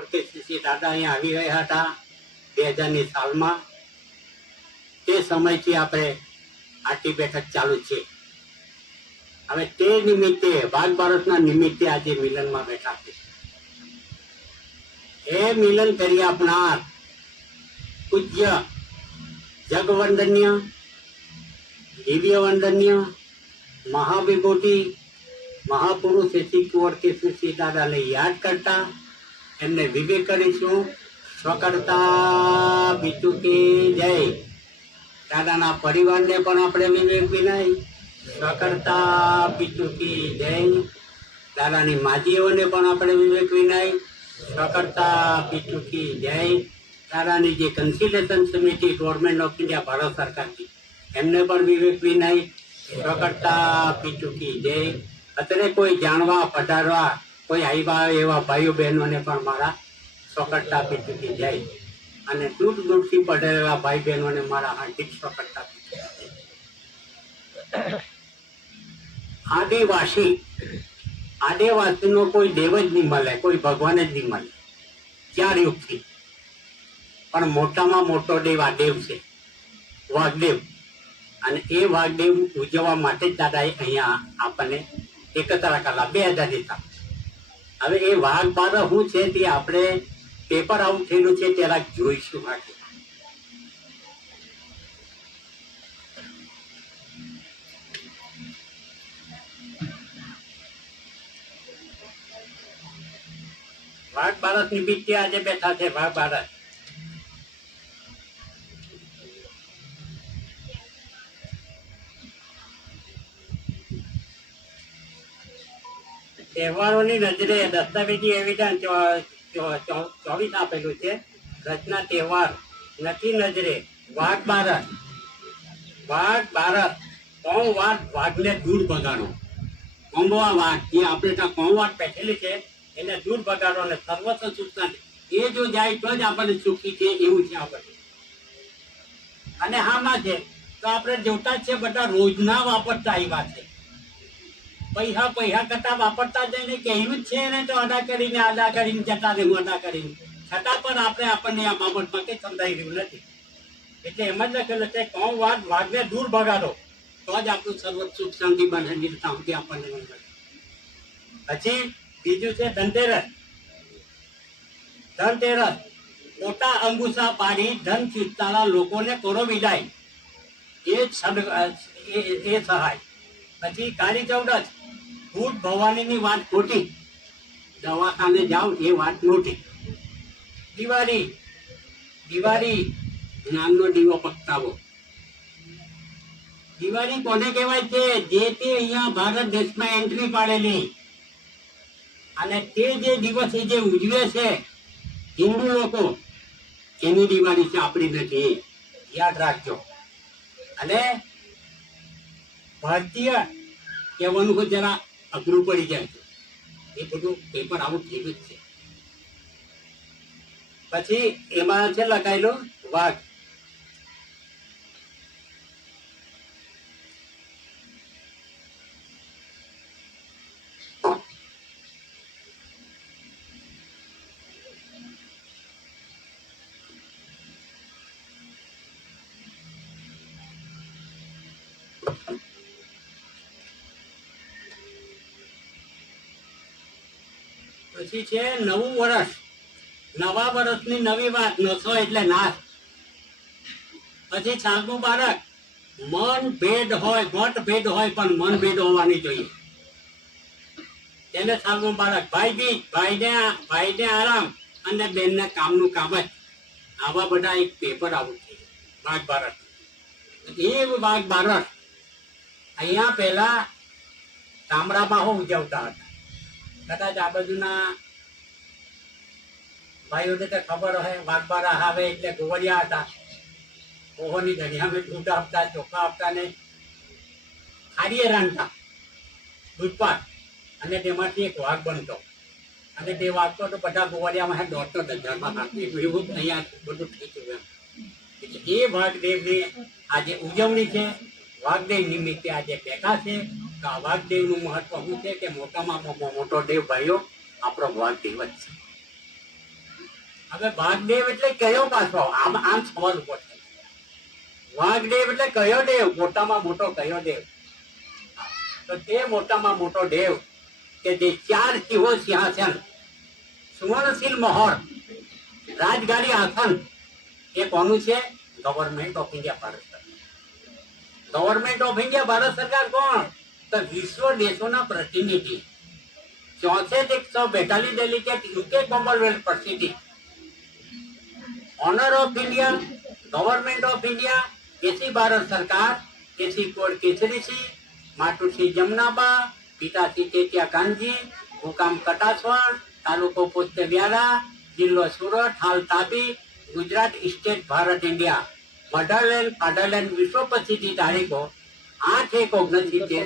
ઓળખે દાદા અહીંયા આવી રહ્યા હતા 2000ની સાલમાં. તે સમયથી આપણે આટલી બેઠક ચાલુ છે. હવે તે નિમિત્તે વાઘ બારસના નિમિત્તે આજે મિલનમાં બેઠા છે. એ મિલન કરી આપનાર પૂજ્ય જગવંદન્ય દિવ્ય વંદન્ય મહાવિભૂતિ મહાપુરુષ શ્રી કુંવર કેશવસિંહ દાદાને યાદ કરતા એમને વિવેક કરીશું. સ્વકર્તા બીચુકી જય. દાદાના પરિવારને પણ આપણે વિવેક વિનાય સ્વકર્તા બીચુકી જય. દાદાની માજીઓને પણ આપણે વિવેક વિનાય સ્વકર્તા બીચુકી જય. દાદાની જે કન્સિલેશન સમિતિ ગવર્મેન્ટ ઓફ ઇન્ડિયા ભારત સરકારની એમને પણ વિવેક વિનાય સ્વકર્તા બીચુકી જય. અત્યારે કોઈ જાણવા પધારવા કોઈ આવ્યા એવા ભાઈઓ બહેનોને પણ મારા સ્વકર્તા બીચુકી જય. અને દૂર દૂરથી પધારેલા ભાઈ બહેનોને મારા હાર્દિક સ્વકર્તા બીચુકી જય. આદિવાસીનો કોઈ દેવ જ નહીં મળે, કોઈ ભગવાન જ નહીં મળે 4 યુગથી. પણ મોટામાં મોટો દેવ આ દેવ છે, વાઘદેવ. અને એ વાઘદેવ ઉજવવા માટે જ દાદાએ અહીંયા આપણને એકત્ર કરેલા 2000ની સાલ. હવે એ વાઘ બાર શું છે તે આપણે પેપર આઉટ થયેલું છે ત્યારે જોઈશું. વાઘ બારસ નિમિત્તે આજે બેઠા છે. વાઘ બારસ તહેવારોની નજરે દસ્તાવેજી એવિડન્સ 24 આપેલું છે. રચના તહેવાર નથી નજરે વાઘ બારસ. વાઘ બારસ કોમવાર વાઘને દૂર ભગાડો. કોંબવા વાઘ જે આપણે ત્યાં કોમવાટ બેઠેલી છે એને દૂર ભગાડો અને સર્વસ્વ સુખ શાંતિ. એ જો જાય તો જ આપણને સુખી છે એવું છે આપણે. અને હામાં છે તો આપણે જોતા જ છે બધા રોજના વાપરતા આવ્યા છે. પૈસા કરતા વાપરતા જઈને કહેવું જ છે ને તો અદા કરીને જતા રહેવું અદા કરીને. છતાં પણ આપણને આ બાબતમાં કંઈ સમજાઈ રહ્યું નથી. એટલે એમ જ લખેલું છે કોમ વાઘને દૂર ભગાડો તો જ આપણું સર્વ સુખ શાંતિ બને નિર્તાથી આપણને મળે. પછી બીજું છે ધનતેરસ. મોટા અંગુસા પાડી ધન ચૂકતાના લોકોને કરો વિદાય એ સહાય. પછી કાળી ચૌદસ ભૂત ભવાનીની વાત ખોટી, દવાખાને જાઓ એ વાત મોટી. દિવાળી જ્ઞાનનો દીવો પ્રગટાવો. દિવાળી કોને કહેવાય છે? જે તે અહીંયા ભારત દેશમાં એન્ટ્રી પાડેલી અને તે જે દિવસે જે ઉજવે છે હિન્દુ લોકો એની દિવાળી છે, આપણી નથી. યાદ રાખજો. અને ભારતીય કહેવાનું જરા અઘરું પડી જાય છે. એ બધું પેપર આઉટ થયેલું જ છે. પછી એમાં છે લખાયેલું વાઘ. પછી છે નવું વર્ષ. નવા વર્ષની નવી વાત. નસો એટલે નાશ. પછી સાલ મુબારક. મન ભેદ હોય, મત ભેદ હોય પણ મન ભેદ હોવાની જોઈએ. તેને સાલ મુબારક. ભાઈ બીજ, ભાઈને આરામ અને બેનને કામનું કામ જ. આવા બધા એક પેપર આવું છે વાઘ બારસ. એ વાઘ બારસ અહીંયા પહેલા ગામડામાં ઉજવતા હતા. કદાચ આ બાજુના ભાઈઓને તો ખબર હોય વાઘ બારસ આવે એટલે ગોવડિયા હતા. ઓહોની દરિયામાં દૂધ આપતા, ચોખા આપતા ને ખારીએ રાંધતા દૂધપાક. અને તેમાંથી એક વાઘ બનતો અને તે વાઘ તો બધા ગોવડિયામાં દોડતો ઘરમાં હાથથી. એવું અહીંયા બધું થઈ ગયું. એટલે એ વાઘદેવની આજે ઉજવણી છે. વાઘદેવ નિમિત્તે આજે બેઠા છે. તો આ વાઘદેવનું મહત્વ શું છે કે મોટામાં મોટો દેવ ભાઈઓ આપણો વાઘદેવ જ છે. હવે વાઘદેવ એટલે કયો પાછો? આમ સવાલ ઉભો છે. વાઘદેવ એટલે કયો દેવ? મોટામાં મોટો કયો દેવ? તો તે મોટામાં મોટો દેવ કે જે 4 સિંહો સિંહાસન, સુવર્ણશીલ મહોર, રાજગાડી આસન, એ કોનું છે? ગવર્મેન્ટ ઓફ ઇન્ડિયા, ભારત સરકાર. ગવર્મેન્ટ ઓફ ઇન્ડિયા ભારત સરકાર કોણ? તો વિશ્વ દેશોના પ્રતિનિધિ, 64 ડેલિગેટ યુકે કોમનવેલ્થ પ્રતિનિધિ, honour of India, government of India, केसी भारत सरकार, केसी कोड केसरी सी, माटुसी जमनाबा, पितासी तेतिया कांजी, मुकाम कटासवाड़, तालुको पोस्ट व्यारा, जिल्लो सूरत, हाल Tapi, Gujarat state, Bharat India. Motherland fatherland विश्व प्रसिद्धि तारीखो 8/1970,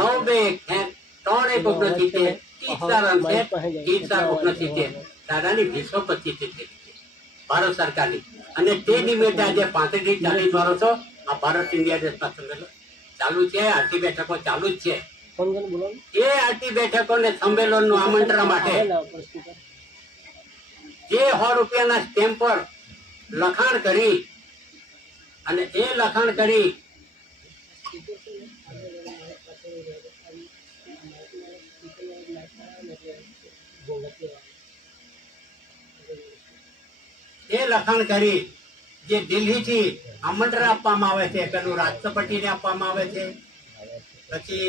9/2/3/1970, 30/1970 દાદાની વિશ્વ પ્રસિદ્ધિ થઈ ભારત સરકારની. અને તે નિમિત્તે આજે 35-40 વર્ષો આ ભારત ઇન્ડિયા દેશમાં સંમેલન ચાલુ છે. આરતી બેઠકો ચાલુ જ છે. એ આરતી બેઠકોને સંમેલનનું આમંત્રણ માટે જે 100 રૂપિયાના સ્ટેમ્પ પર લખાણ કરી અને એ લખાણ કરી જે દિલ્હીથી આમંત્રણ આપવામાં આવે છે, પેલું રાષ્ટ્રપતિને આપવામાં આવે છે, પછી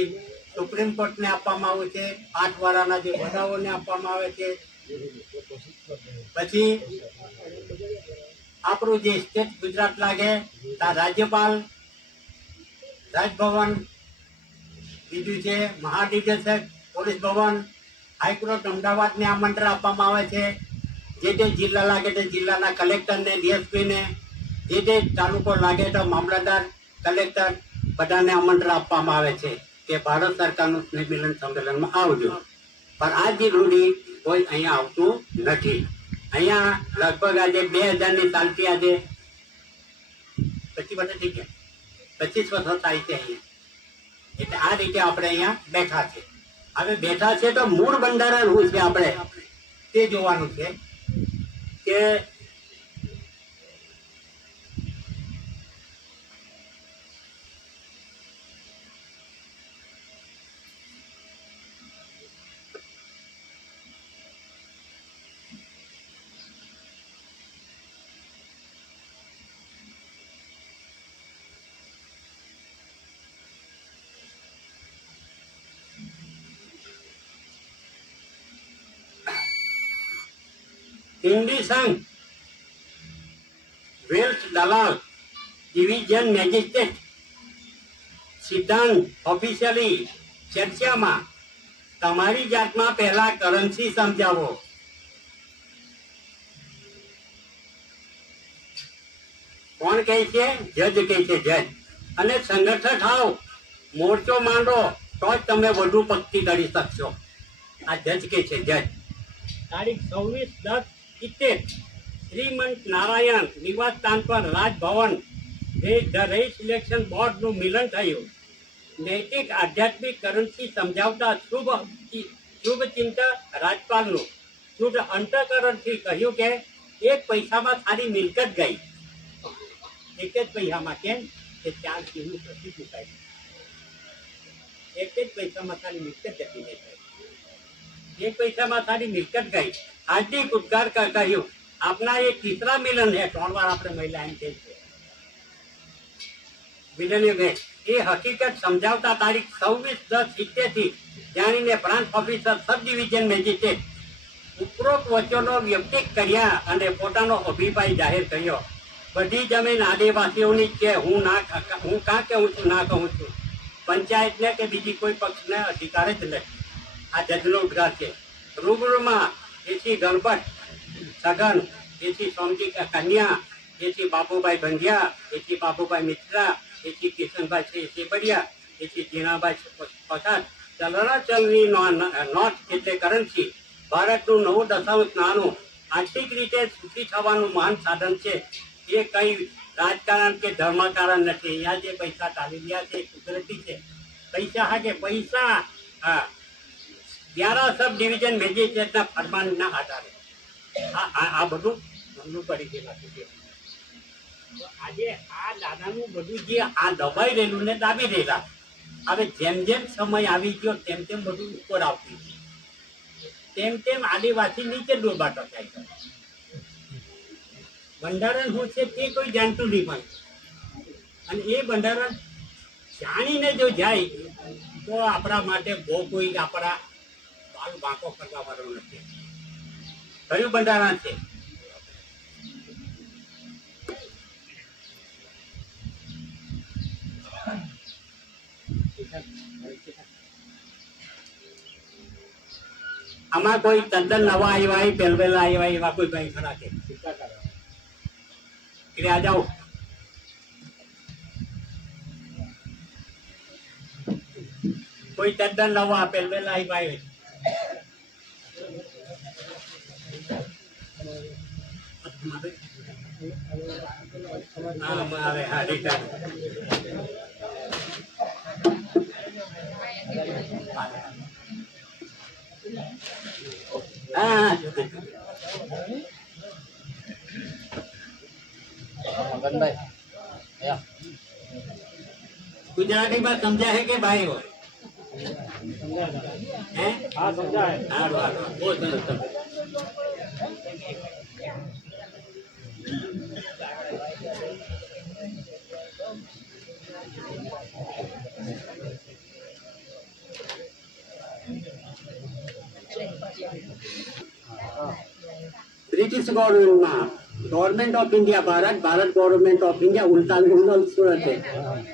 સુપ્રીમ કોર્ટને આપવામાં આવે છે, 8 વાળાના જે વડાઓને આપવામાં આવે છે, પછી આપણું જે સ્ટેટ ગુજરાત લાગે ત્યાં રાજ્યપાલ, રાજભવન, બીજું છે મહાનિદેશક પોલીસ ભવન, હાઈકોર્ટ અમદાવાદને આમંત્રણ આપવામાં આવે છે. જે તે જિલ્લા લાગે તો જિલ્લાના કલેક્ટરને, ડીએસપીને, જે તે તાલુકો લાગે તો મામલતદાર, કલેક્ટર, બધાને આમંત્રણ આપવામાં આવે છે કે ભારત સરકારનું સ્નેહમિલન સંમેલનમાં આવજો. પણ આજ સુધી કોઈ અહીંયા આવતું નથી. અહીંયા લગભગ આજે 2000ની ચાલતી આજે 25 વર્ષ થઈ ગયા, 25 વર્ષ થાય છે અહીંયા. એટલે આ રીતે આપણે અહીંયા બેઠા છે. હવે બેઠા છે તો મૂળ બંધારણ શું છે આપણે તે જોવાનું છે કે हिंदी संघ वेल्थ दलाल डिवीजन મેજિસ્ટ્રેટ સિદ્ધાંત ઓફિશિયલી ચર્ચામાં તમારી જાતમાં પહેલા કરન્સી સમજાવો. કોણ કહે છે? જજ કહે છે, જજ. અને સંગઠન થાવ, મોરચો માંડો તો જ તમે વધુ પક્તિ કરી શકશો. આ જજ કહે છે, જજ. તારીખ 26/10/70 શ્રીમંત નારાયણ નિવાસ સ્થાન પર રાજભવન ધ રઈ સિલેક્શન બોર્ડનું મિલન થયું. નૈતિક આધ્યાત્મિક કરન્સી સમજાવતા શુભ ચિંતક રાજપાલનું શુદ્ધ અંતઃકરણથી કહ્યું કે 1 પૈસામાં સારી મિલકત ગઈ. 1 જ પૈસામાં. કેમ કે 4 સિંહનું પ્રતિ ચૂકાય. 1 જ પૈસામાં સારી મિલકત જતી નહીં. 1 પૈસામાં સારી મિલકત ગઈ. હાર્દિક ઉદ્ગાર કહ્યું આપના એ તીસરા મિલન है. 3 વાર આપણે મહિલા એમ કહે છે મિલન એ હકીકત સમજાવતા તારીખ 26/10/70 જાણીને બ્રાન્ચ ઓફિસર સબ ડિવિઝન મેજિસ્ટ્રેટ ઉપરોક્ત વચનો વ્યક્ત કર્યા અને પોતાનો અભિપ્રાય જાહેર કર્યો. બધી જમીન આદિવાસીઓની છે. હું કાં કહું છું, ના કહું છું. પંચાયતને કે બીજી કોઈ પક્ષને અધિકાર જ નથી. આ જજનો ઉદ્ગાર છે. રૂબરૂમાં એથી ગણપત સગન, એથી સોમજી કન્યા, એથી બાબુભાઈ બંધિયા, એથી બાબુભાઈ મિત્રા, એથી કિશનભાઈ સેબડિયા, એથી જીણાભાઈ પછાત ચલણી નોટ એટલે કરન્સી ભારતનું 9 નાનું આર્થિક રીતે સુખી થવાનું મહાન સાધન છે. એ કઈ રાજકારણ કે ધર્મકારણ નથી. અહીંયા જે પૈસા ચાલી રહ્યા છે કુદરતી છે. પૈસા હા કે પૈસા હા 11 સબ ડિવિઝન મેજિસ્ટ્રેટના ફરમાનના આધારે આ બધું મમનું પડી ગયેલા છે. તો આજે આ દાદાનું બધું જે આ દબાઈ રહેલું ને દાબી રહેલા, હવે જેમ જેમ સમય આવી ગયો તેમ તેમ બધું ઉપર આવતું છે, તેમ તેમ આદિવાસી નીચે ડોબાટો થાય છે. બંધારણ શું છે તે કોઈ જાણતું નહીં, પણ અને એ બંધારણ જાણીને જો જાય તો આપણા માટે બહુ કોઈ આપણા બાલ વાંકો કરવા વાળો નથી. કયું બંધારણ છે? આમાં કોઈ તદ્દન નવા આવ્યા પહેલવેલા આવ્યા એવા કોઈ ભાઈ ખરા છે? એટલે આ જાઓ. કોઈ તદ્દન નવા પહેલવેલા આવ્યા હા મારે હા રિટર્ન हाँ गुजराती में समझा है कि भाई हो? हैं? हाँ समझा है। हाँ बहुत सरस। British government of India Bharat government of India उल्टा सूरत है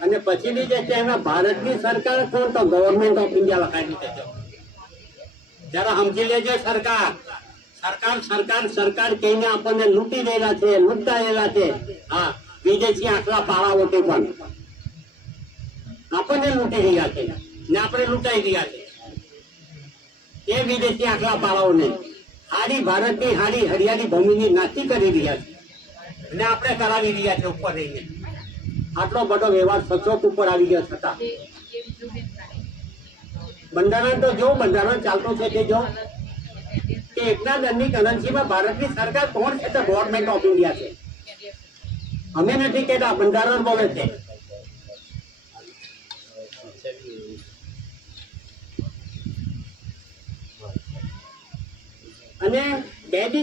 અને પછીની જે છે એમાં ભારતની સરકાર કોણ તો ગવર્મેન્ટ ઓફ ઇન્ડિયા લખાઈ દીધો. જરા સમજી લેજો. સરકાર સરકાર સરકાર સરકાર કહીને આપણને લૂંટી રહેલા છે, લૂંટતા રહેલા છે. હા, વિદેશી આટલા પાળાઓથી પણ આપણને લૂંટી રહ્યા છે ને આપણે લૂંટાઈ રહ્યા છે. એ વિદેશી આટલા પાળાઓને હારી ભારતની હારી હરિયાળી ભૂમિની નાસ્તી કરી રહ્યા છે અને આપણે કરાવી રહ્યા છે ઉપર રહીને. આટલો બધો વ્યવહાર સચોટ ઉપર આવી ગયો છતાં બંધારણ તો જો બંધારણ ચાલતું છે તે જો કે એકના દંડની કરન્સીમાં ભારતની સરકાર કોણ છે તો ગવર્નમેન્ટ ઓફ ઇન્ડિયા છે. અમે નથી કહેતા, બંધારણ બોલે છે. અને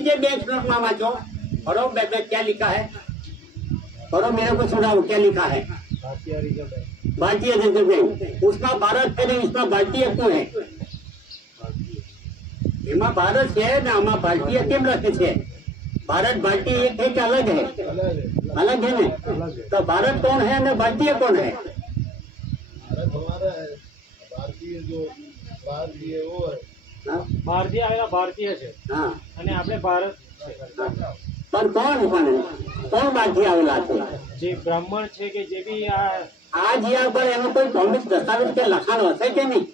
जे बैंक नोट में वाँचो पढ़ो क्या लिखा है, पढ़ो मेरे को सुनाओ क्या लिखा है? भारतीय रिजर्व बैंक. उसका भारत है नहीं, उसका भारतीय क्यों है? एमा भारत है ना, आमा भारतीय केम रखे छे? भारत भारतीय एक है कि अलग है? अलग है ने. तो भारत कौन है ने भारतीय कौन है? भारत हमारा है, भारतीय जो भारतीय वो है. ભારતીય આવેલા ભારતીય છે. હા, અને આપણે ભારત પણ કોણ ભારતીય આવેલા છે? જે બ્રાહ્મણ છે કે જે બી આ જીયા પર એનો કોઈ પ્રોમિસ દસ્તાવેજ કે લખાણ હશે કે નહીં?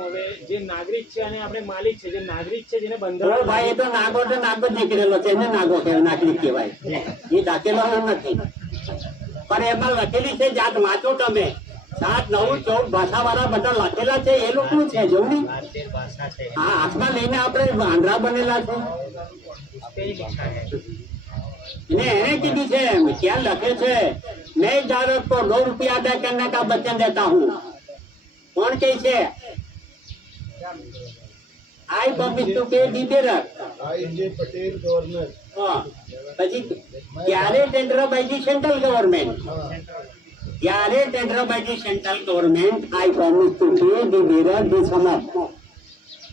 હવે જે નાગરિક છે અને આપણે માલિક છે, જે નાગરિક છે જેને ઓ બંધારણ ભાઈ, એ તો નાગો જ નીકળેલો છે, એને નાગો કહેવાય, નાગરિક કહેવાય. એ દાખેલો નથી. પણ એમાં લખેલી છે જાત વાંચો તમે. 7, 9, 14 ભાષા વાળા બધા લખેલા છે. એ લોકો છે જો નહીં. હા, હાથમાં લઈને આપણે વાંદરા બનેલા છે. ने એને કીધી છે क्या लखे છે मैं इजाजत को 2 रुपया अदा करने का वचन देता हूँ. कौन कही છે? आई promise to pay the bearer. I J Patel governor. हाँ, પછી ક્યારે tender by the central government. ક્યારે tender by the central government I promise to pay the bearer दी समप.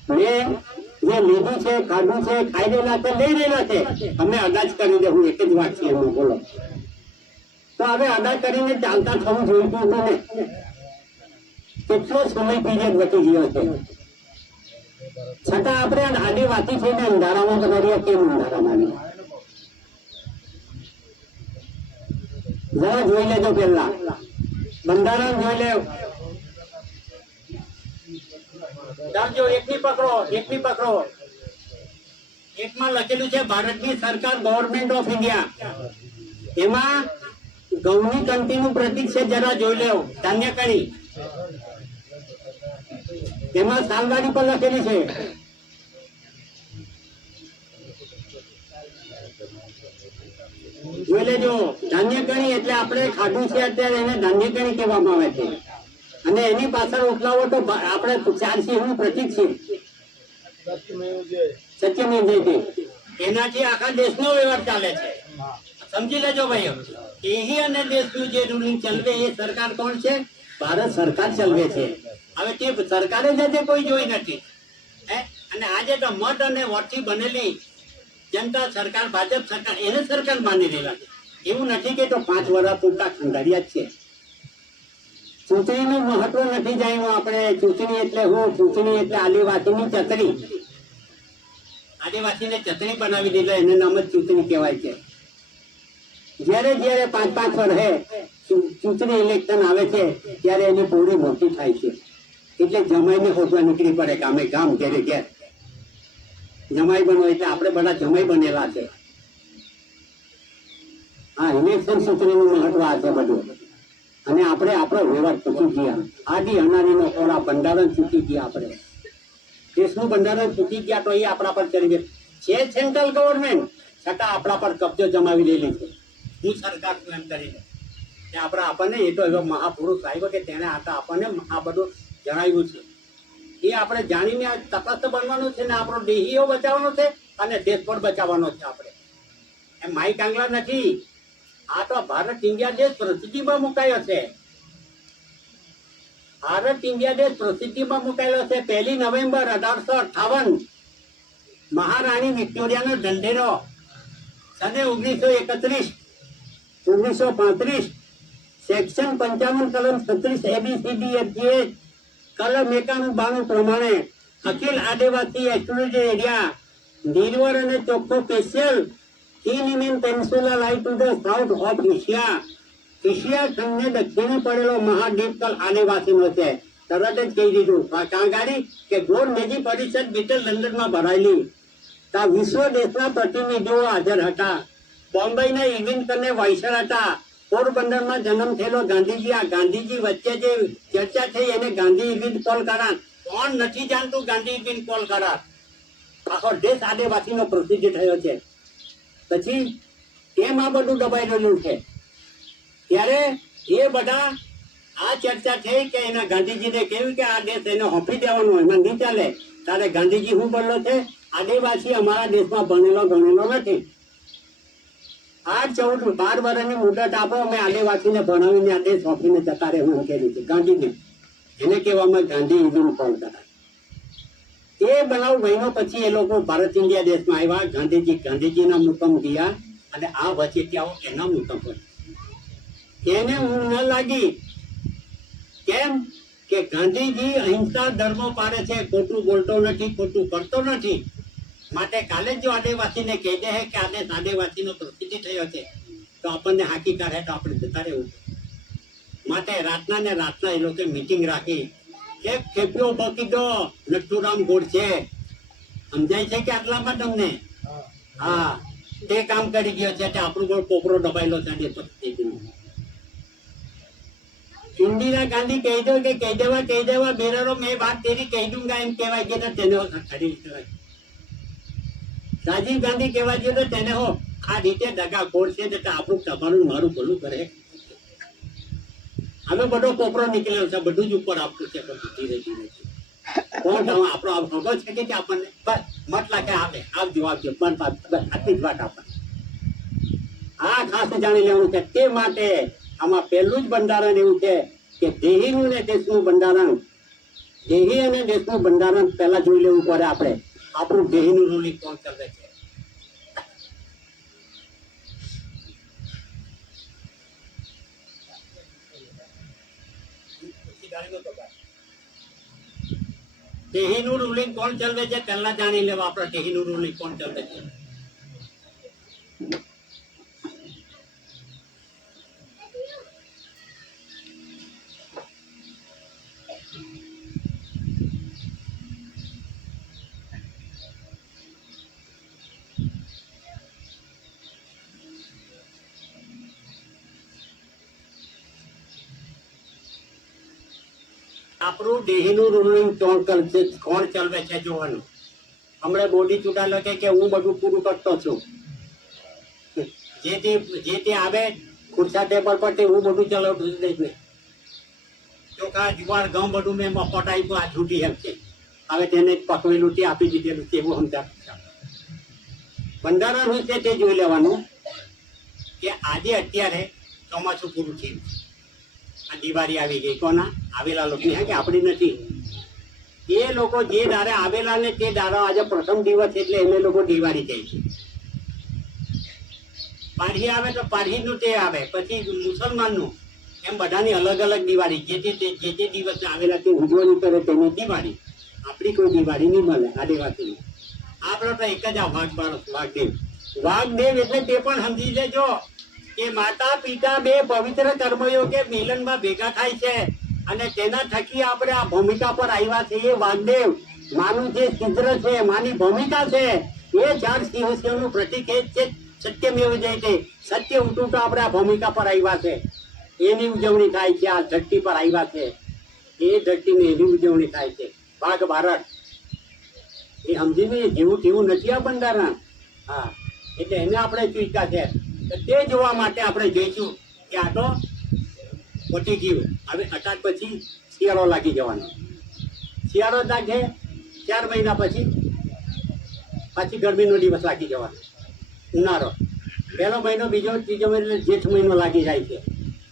મેં જે લીધું છે, ખાધું છે, ખાઈ રહેલા છે, લઈ રહેલા છે, અમે અદા જ કરી દેવું. એક જ વાત છે એનું. બોલો તો હવે અદા કરીને ચાલતા થવું જોઈતું હતું ને. કેટલો સમય પીરિયડ વધી ગયો છે, છતાં આપણે આદિવાસી છે ને અંધારામાં કરીએ. કેમ અંધારામાં? જરા જોઈ લેજો. પેલા બંધારણ જોઈ લે. ચાલજો, એકની પકડો. એકમાં લખેલું છે ભારતની સરકાર ગવર્નમેન્ટ ઓફ ઇન્ડિયા. એમાં ઘઉંની કંટીનું પ્રતીક છે, જરા જોઈ લેવો. ધાન્ય કણી એમાં સાલવાડી પર લખેલી છે. જોઈ લેજો, ધાન્ય કણી એટલે આપણે ખાધું છે અત્યારે એને ધાન્ય કણી કહેવામાં આવે છે. અને એની પાછળ ઉઠલાવો તો આપણે ચાર સિંહનું પ્રતીક છે. સત્યમેવ જય. સત્યમેવ જયતે. એનાથી આખા દેશનો વ્યવહાર ચાલે છે. સમજી લેજો ભાઈઓ, એહી અને દેશનું જે રૂલિંગ ચલવે એ સરકાર કોણ છે? ભારત સરકાર ચલવે છે. હવે તે સરકારે જ આજે કોઈ જોઈ નથી. અને આજે તો મત અને વોટથી બનેલી જનતા સરકાર, ભાજપ સરકાર, એને સરકાર માની રહેલા છે. એવું નથી કે તો 5 વર્ષ પૂરતા ખંડારિયા જ છે. ચૂંટણીનું મહત્વ નથી જાણ્યું આપણે. ચૂંટણી એટલે હું? ચૂંટણી એટલે આદિવાસીની ચતરી. આદિવાસીને ચતરી બનાવી દીધો, એનું નામ જ ચૂંટણી કહેવાય છે. જ્યારે જ્યારે 5-5 વર્ષે ચૂંટણી ઇલેક્શન આવે છે ત્યારે એની પૂરી મોટી થાય છે. એટલે જમાઈને હોટવા નીકળી પડે ગામે ગામ, ઘેરે ઘેર. જમાઈ બનો એટલે આપણે બધા જમાઈ બનેલા છે. હા, ઇલેક્શન ચૂંટણીનું મહત્વ આ છે બધું. અને આપણે આપણો વ્યવહાર ચૂકી ગયા. આદિ અનાદિનો ખોરા બંધારણ ચૂકી ગયા. આપણે દેશનું બંધારણ ચૂકી ગયા તો એ આપણા પર ચડી ગયું છે. સેન્ટ્રલ ગવર્મેન્ટ છતાં આપણા પર કબજો જમાવી લેલી છે. હું સરકાર છું એમ કરીને આપણને એ તો એવો મહાપુરુષ આવ્યો કે તેને આપણને આ બધું જણાવ્યું છે. એ આપણે જાણીને આ તટસ્થ બનવાનું છે ને આપણો દેહીઓ બચાવવાનો છે અને દેશ પણ બચાવવાનો છે. આપણે એમ માઈ કાંગલા નથી. આ તો ભારત ઇન્ડિયા દેશ પ્રસિદ્ધિમાં મુકાયો છે. ભારત ઇન્ડિયા દેશ પ્રસિદ્ધિમાં મુકાયેલો છે. 1 નવેમ્બર 1858 મહારાણી વિક્ટોરિયાનો ઢંઢેરો. સને 1931 1935 સેક્શન 55 કલમ 36 ABCD FGH કલમ 91-92 પ્રમાણે અખિલ આદિવાસી એક્સક્લુઝિવ એરિયા નિર્વર અને ચોખ્ખો સ્પેશિયલ ઇનમેન peninsula lie to the south of Asia. Asia ખંડને દક્ષિણે પડેલો મહાદ્વીપ કલ આદિવાસીનો છે. તરત જ કહી દીધું કાંગાડી કે ગોળ મેજી પરિષદ બ્રિટન લંડનમાં ભરાયેલી. ત્યાં વિશ્વ દેશના પ્રતિનિધિઓ હાજર હતા. બોમ્બેના ઇર્વિન વાઇસર હતા. પોરબંદરમાં જન્મ થયેલો ગાંધીજી. આ ગાંધીજી વચ્ચે જે ચર્ચા થઈ એને ગાંધી ઇર્વિન કોલ કરાર. કોણ નથી જાણતું ગાંધી ઇર્વિન કોલ કરાર? આખો દેશ આદિવાસીનો પ્રસિદ્ધ થયો છે. પછી કેમ આ બધું દબાઈ રહેલું છે? ત્યારે એ બધા આ ચર્ચા થઈ કે એના ગાંધીજીને કહ્યું કે આ દેશ એને હોંપી દેવાનો, એમાં નહીં ચાલે. ત્યારે ગાંધીજી શું બોલ્યો છે? આદિવાસી અમારા દેશમાં ભણેલો ગણેલો નથી. આ 12 વર્ષની મુદત આપો, અમે આદિવાસીને ભણાવીને આ દેશ હોંપીને જતા રહે. હું કહેલું છું ગાંધીને. એને કહેવામાં ગાંધી ઇઝમ કોલ કરાય. એ બનાવ બન્યો પછી એ લોકો ભારત ઇન્ડિયા દેશમાં આવ્યા. ગાંધીજીના મુકમ ગયા અને આ વચેટિયાઓ એના મુકમ પર. એને ઊંઘ ન લાગી. કેમ કે ગાંધીજી અહિંસા ધર્મ પાડે છે, ખોટું બોલતો નથી, ખોટું કરતો નથી. માટે કાલે જો આદિવાસીને કહી દે કે આ દેશ આદિવાસીનો પ્રસિદ્ધિ થયો છે તો આપણને હાકી કાઢે તો આપણે જતા રહેવું. માટે રાતના ને રાતના એ લોકો મીટિંગ રાખી. એક ખેપ્યો બાકી દો નથુરામ ગોડસે. સમજાય છે કે આટલામાં તમને? હા, તે કામ કરી ગયો છે. આપણું ગોળ પોપરો દબાયેલો છે. ઇન્દિરા ગાંધી કહી દો કે કહી દેવા બેરરો મેં વાત તેરી કહી દઉંગા એમ કહેવાય છે તો તેને ખરી કહેવાય. રાજીવ ગાંધી કહેવાય છે તો તેને હો આ રીતે દગા ખોડ છે તો આપણું તમારું મારું ભલું કરે. હવે બધો પોપરો નીકળેલો છે, બધું જ ઉપર આપતું છે. ધીરે ધીરે કોણ આપણો ભગો છે કે આપણને બસ મત લાગે આવે આવજો પણ આટલી જ વાત આપણને આ ખાસ જાણી લેવાનું છે. તે માટે આમાં પહેલું જ બંધારણ એવું છે કે દેહીનું ને દેશનું બંધારણ. દેહી અને દેશનું બંધારણ પહેલા જોઈ લેવું પડે. આપણે આપણું દેહીનું રૂલિંગ કોણ ચાલે છે? દેહીનું રૂલિંગ કોણ ચાલે છે પહેલા જાણી લેવા. આપણે દેહીનું રૂલિંગ કોણ ચાલે છે? આપણું દેહીનું રૂલિંગ કોણ ચલાવે છે જોવાનું. હમણાં મોદી ચૂંટાયેલો કે હું બધું પૂરું કરતો છું. જે તે આવે ખુરશા ટેબલ પર તે હું બધું ચલાવતું દઈશ ને ચોખા જુવાર ઘઉં બધું મેં મફત આપ્યું આ છૂટી એમ છે હવે તેને પકવેલું તે આપી દીધેલું છે એવું સમજાતું છે બંધારણ છે તે જોઈ લેવાનું કે આજે અત્યારે ચોમાસું પૂરું થયું આ દિવાળી આવી ગઈ કોના આવેલા લોકોની હા કે આપણી નથી એ લોકો જે દારે આવેલા ને તે દારો આજે પ્રથમ દિવસ એટલે એને લોકો દિવાળી કહે છે પારહી આવે તો પારહીનું તે આવે પછી મુસલમાનનું એમ બધાની અલગ અલગ દિવાળી જે તે દિવસે આવેલા તે ઉજવણી કરે તેની દિવાળી આપણી કોઈ દિવાળી નહીં મળે આદિવાસીની આપણો તો એક જ આ વાઘદેવ એટલે તે પણ સમજી લેજો કે માતા પિતા બે પવિત્ર કર્મયો કે મિલનમાં ભેગા થાય છે અને તેના થકી આપણે આ ભૂમિકા પર આવ્યા છીએ વાઘદેવ માનું જે છિદ્ર છે માની ભૂમિકા છે એ 4 સિંહોનું પ્રતીક એ છે સત્યમેવ જયતે સત્ય ઉઠું તો આપણે આ ભૂમિકા પર આવ્યા છે એની ઉજવણી થાય છે આ ધરતી પર આવ્યા છે એ ધરતીની એની ઉજવણી થાય છે ભાગ ભારત એ સમજીને જેવું તેવું નથી આ બંધારણ હા એટલે એને આપણે સ્વીકાર છે તો તે જોવા માટે આપણે જોઈશું કે આ તો પતી ગયું હવે અટાક પછી શિયાળો લાગી જવાનો શિયાળો લાગે 4 મહિના પછી ગરમીનો દિવસ લાગી જવાનો ઉનાળો પહેલો મહિનો બીજો ત્રીજો મહિનો જેઠ મહિનો લાગી જાય છે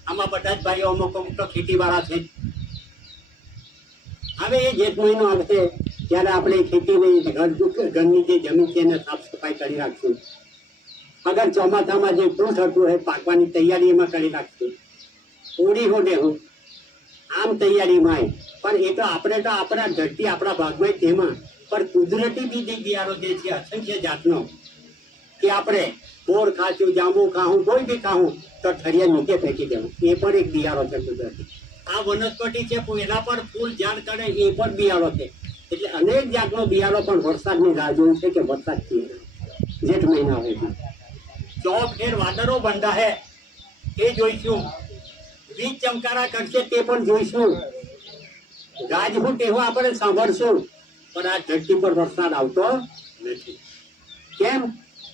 આમાં બધા જ ભાઈઓ અમુક અમુક તો ખેતીવાળા છે હવે એ જેઠ મહિનો આવશે ત્યારે આપણે ખેતીની ઘરની જે જમીન છે એને સાફ સફાઈ કરી રાખશું અગર ચોમાસામાં જે ફ્રૂટ હતું એ પાકવાની તૈયારી એમાં કરી રાખશું ઓળી હો દેવું આમ તૈયારીમાં પણ એ તો આપણે તો આપણા ધરતી આપણા ભાગમાં તેમાં પણ કુદરતી બીજી બિયારો જે છે અસંખ્ય જાતનો કે આપણે બોર ખાશું જાંબુ ખાવું કોઈ બી ખાવું તો ઠળિયા નીચે ફેંકી દેવું એ પણ એક બિયારો છે કુદરતી આ વનસ્પતિ છે એના પર ફૂલ ઝાડ કરે એ પણ બિયારો છે એટલે અનેક જાતનો બિયારો પણ વરસાદની રાહ જોઈ છે કે વરસાદ છે જેઠ મહિના હોય ચોક ફેર વાદળો બંધાહે એ જોઈશું વીજ ચમકારા કરશે તે પણ જોઈશું ગાજવું તેવું આપણે સાંભળશું પણ આ ધરતી પર વરસાદ આવતો નથી કેમ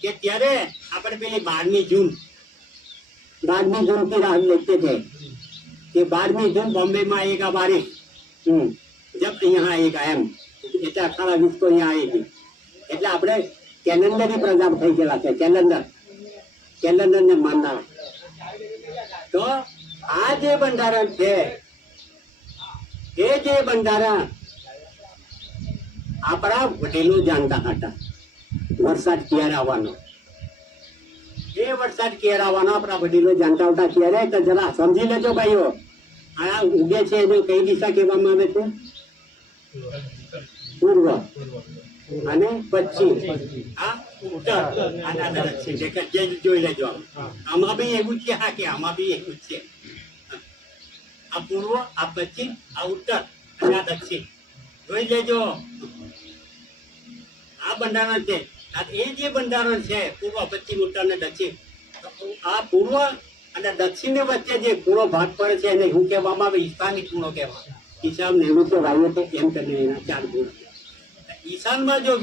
કે ત્યારે આપણે પેલી 12મી જૂન की राह लेते थे कि 12મી जून बॉम्बे में आएगा बारिश जब यहाँ आएगा एम એટલે 18-20 को यहाँ आएगी એટલે આપણે કેલેન્ડરી પ્રજાપ થઈ ગયેલા છે કેલેન્ડર ને માનનાર તો આ જે બંધારણ છે એ જે બંધારણ આપણા વડીલો જાણતા હતા વરસાદ ક્યારે આવવાનો એ વરસાદ ક્યારે આવવાનો આપણા વડીલો જાણતા હતા ત્યારે તો જરા સમજી લેજો ભાઈઓ આ ઉગે છે એને કઈ દિશા કહેવામાં આવે છે પૂર્વ અને પશ્ચિમ આ ઉત્તર અને દક્ષિણ જોઈ લેજો આમાં બી એવું છે હા કે આમાં બી એવું છે આ પૂર્વ આ પશ્ચિમ આ ઉત્તર અને આ દક્ષિણ જોઈ લેજો આ બંધારણ છે એ જે બંધારણ છે પૂર્વ પશ્ચિમ ઉત્તર અને દક્ષિણ આ પૂર્વ અને દક્ષિણ ની વચ્ચે જે ખૂણો ભાગ પડે છે એને શું કહેવામાં આવે ઈશાની ખૂણો કહેવાય ઈશાન નેવું તો વાયો તો એમ કરીને એના 4 ગુણ ઈશાનમાં જો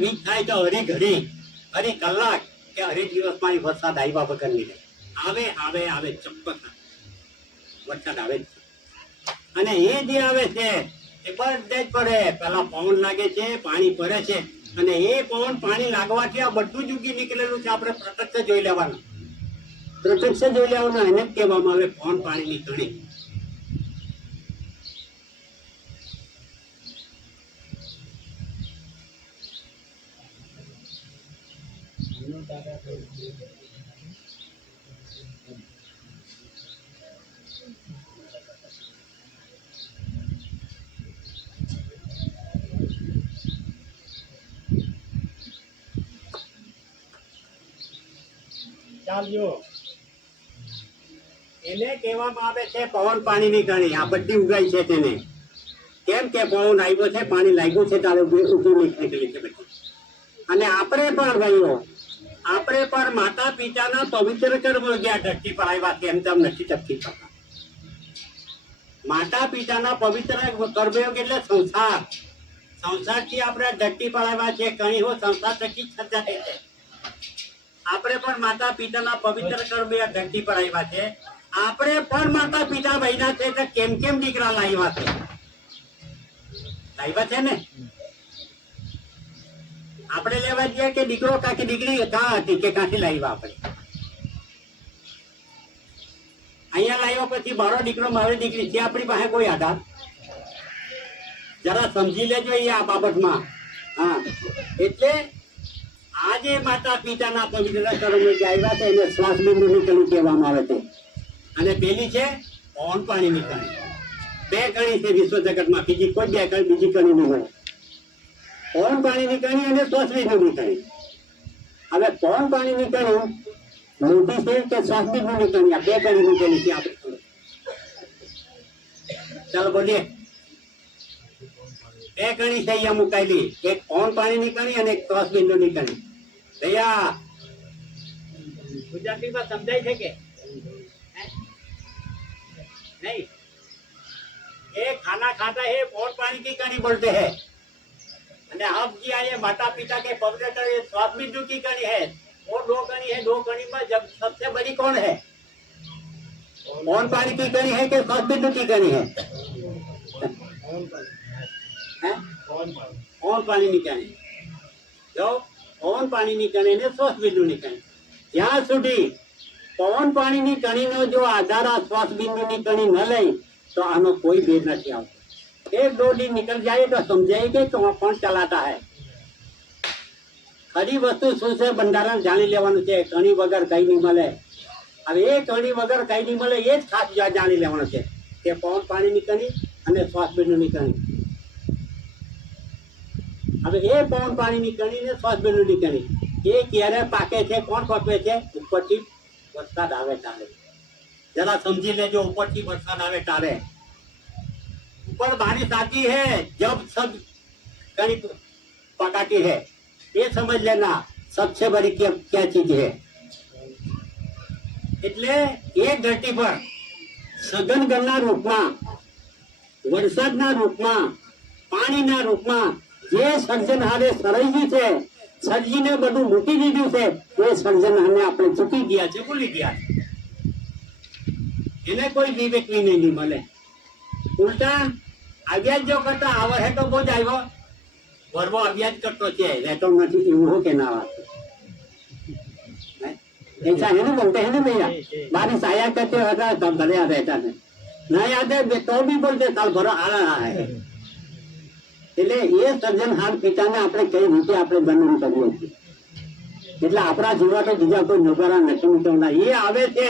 વીજ થાય તો હરી ઘડી હરી કલાક કે હરી દિવસમાં વરસાદ આવ્યા વગર નહીં આવે ચોક્કસ વરસાદ આવે અને એ જે આવે છે એ બધે જ પડે પેલા પવન લાગે છે પાણી પડે છે અને એ પવન પાણી લાગવાથી આ બધું જ ઉગી નીકળેલું છે આપણે પ્રત્યક્ષ જોઈ લેવાનું એને જ કહેવામાં આવે પવન પાણીની કણી ચાલ્યો એને કહેવામાં આવે છે પવન પાણીની કણી આ બધી ઉગાઈ છે તેને કેમ કે પવન આવ્યો છે પાણી લાગ્યું છે તારે ઉગી નીકળી છે બધી અને આપણે પણ ભાઈઓ આપણે પણ માતા પિતાના પવિત્ર કર્મ જ્યાં ધરતી પર આવ્યા તેમ તેમ નથી ટપકી શકતા માતા પિતાના પવિત્ર કર્મયોગ એટલે સંસારથી આપણે ધરતી પર આવ્યા છે કણી હો સંસાર થકી સર્જાતી છે આપણે પણ માતા પિતાના પવિત્ર કર્મે આ ધરતી પર આવ્યા છે. આપણે પણ માતા પિતા બન્યા છે તો કેમ કેમ દીકરા લાવ્યા છે? લાવ્યા છે ને? આપણે લેવા જઈએ કે દીકરો કાંકી દીકરી કાં હતી કે કાંથી લાવ્યા આપણે? અહીંયા લાવ્યા પછી મારો દીકરો મારી દીકરી છે આપણી પાસે કોઈ આધાર? જરા સમજી લેજો એ આ બાબતમાં. હા, એટલે આજે માતા પિતાના પવિત્ર કર્મે જે આવ્યા છે એને શ્વાસ બિંદુની કણી કહેવામાં આવે છે. અને પેલી છે પવન પાણીની કણી. બે કણી છે વિશ્વ જગતમાં, બીજી કોઈ બે કણી બીજી કણી નહીં હોય. પવન પાણીની કણી અને શ્વાસ બિંદુની કણી. હવે પવન પાણીની કણી મોટી છે કે શ્વાસ બિંદુની કણી? આ બે કણી મૂકેલી છે આપણે. ચાલો બોલીએ. બે કણી છે અહીંયા મુકાયેલી, એક પવન પાણીની કણી અને એક શ્વાસ બિંદુની કણી. દયા ગુજરાતીમાં સમજાય છે કે नहीं? ये खाना खाता है पौन पानी की कणी बोलते हैं. અને हम किया ये माता पिता के पवित्र कर श्वास बिंदु की कणी है. और दो कणी है, दो कणी में जब सबसे बड़ी कौन है? पौन पानी की कणी है कि श्वास बिंदु की कणी है? पौन पानी ની કણી. જો પવન પાણીની કણી ને શ્વાસ બિંદુની કણી, જ્યાં સુધી પવન પાણીની કણીનો જો આધાર આ શ્વાસ બિંદુની કણી ન લઈ તો આનો કોઈ ભેદ નથી આવતો. एक दो दिन निकल जाए तो समझाएंगे तो कौन चलाता है. खरी वस्तु શું છે બંધારણ જાણી લેવાનું છે. કણી વગર કઈ નહીં મળે. હવે એ કણી વગર કઈ નહીં મળે એ જ ખાસ જાણી લેવાનું છે કે પવન પાણીની કણી અને શ્વાસ બિંદુની કણી. હવે એ પવન પાણીની કણી ને શ્વાસ બિંદુની કણી એ ક્યારે પાકે છે? કોણ પકવે છે? ઉપરથી વરસાદ આવે તારે. जरा समझी लेजो, ઉપરથી વરસાદ આવે તારે. ऊपर बारिश आती है जब सब कणी पकाती है, ये समझ लेना सबसे बड़ी क्या चीज है. એટલે એ ધરતી પર સઘનગણના રૂપમાં, વરસાદના રૂપમાં, પાણીના રૂપમાં જે સર્જનહારે સર્જ્યું છે, સર્જીને બધું મૂકી દીધું છે, એ સર્જનહારને આપણે ચૂકી ગયા છે, ભૂલી ગયા છે. એને કોઈ વિવેક નહીં મળે. ઉલટા અભ્યાસ જો કરતા આવડે હે તો બહુ જ આવ્યો, ભરવો અભ્યાસ કરતો છે, રહેતો નથી, એવું કે ના વાત ऐसा है ना, बोलते हैं ना भैया, बारिश आया करते होता तब भले याद रहता है, ना याद है तो भी बोलते साल भरो आ रहा है. એટલે એ સર્જનહાર પિતાને આપણે કઈ રીતે આપણે વર્ણન કરીએ છીએ. એટલે આપણા જેવા તો બીજા કોઈ નોકરા નથી નીકળતા. એ આવે છે